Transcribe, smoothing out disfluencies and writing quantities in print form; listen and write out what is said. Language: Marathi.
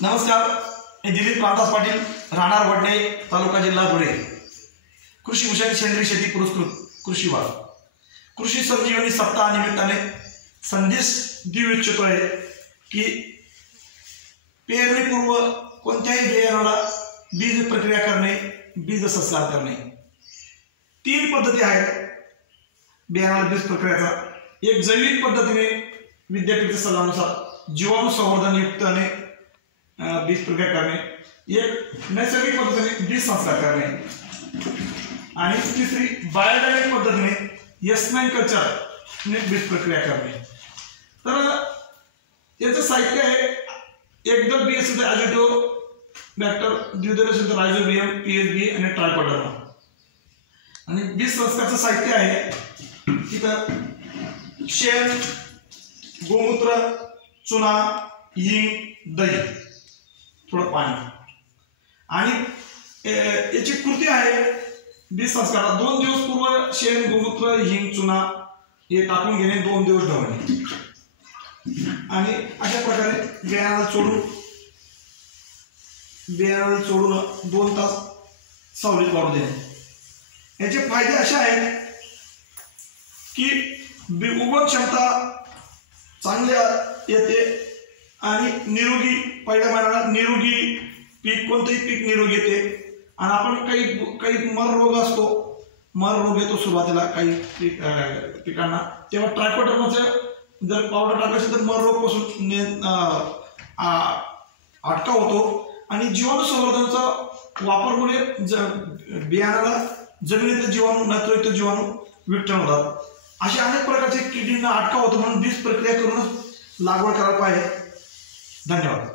नमस्कार, मी दिलीप रामदास पाटील, राहणार वडणे, तालुका जिल्हा धुळे. कृषी भूषण सेंद्रिय शेती पुरस्कृत कृषी वाद कृषी संजीवनी सप्ताह निमित्ताने संदेश देऊ इच्छितो आहे की पेरणीपूर्व कोणत्याही बियाणाला बीज प्रक्रिया करणे, बीज संस्कार करणे. 3 पद्धती आहेत बियाणाला बीज प्रक्रियाचा. एक जैविक पद्धतीने विद्यापीठ सल्ल्यानुसार जीवाणू संवर्धन युक्तने बीज प्रक्रिया करणे, एक नैसर्गिक पद्धतीने बीज संस्कार करणे आणि तिसरी बायोडायनेमिक पद्धतीने यस्मॅन कल्चर ने बीज प्रक्रिया करणे. तर याचं साहित्य आहे एकदल बीएससी ॲजिटो बॅक्टर द्विदल शुद्ध रायझोबियम पीएचबी आणि ट्रायकोडर्मा. आणि बीज संस्कारचं साहित्य आहे तिथं शेण, गोमूत्र, चुना, हिंग, दही, थोडं पाणी. आणि याची कृती आहे बीज संस्कारात 2 दिवस पूर्व शेण, गोमूत्र, हिंग, चुना हे टाकून घेणे, 2 दिवस ढवळणे आणि अशा प्रकारे बियाणाला चोडून 2 तास सावलीत वाढू देणे. याचे फायदे असे आहेत की उगवण क्षमता चांगल्या येते आणि निरोगी, पहिल्या महिन्याला निरोगी पीक, कोणतेही पीक निरोगी येते. आणि आपण काही मर रोग असतो, मर रोग येतो सुरुवातीला काही पिकांना, तेव्हा ट्रायकोडर्माचं जर पावडर टाकायचं तर मर रोग पासून अटकाव होतो. आणि जीवाणू संवर्धनाचा वापरमुळे बियाणाला जमिनीतील जीवाणू, नत्रयुक्त जीवाणू विघटन होतात. अशा अनेक प्रकारचे किडींना अटकाव होतो. म्हणून बीज प्रक्रिया करूनच लागवड करायला पाहिजे. धन्यवाद.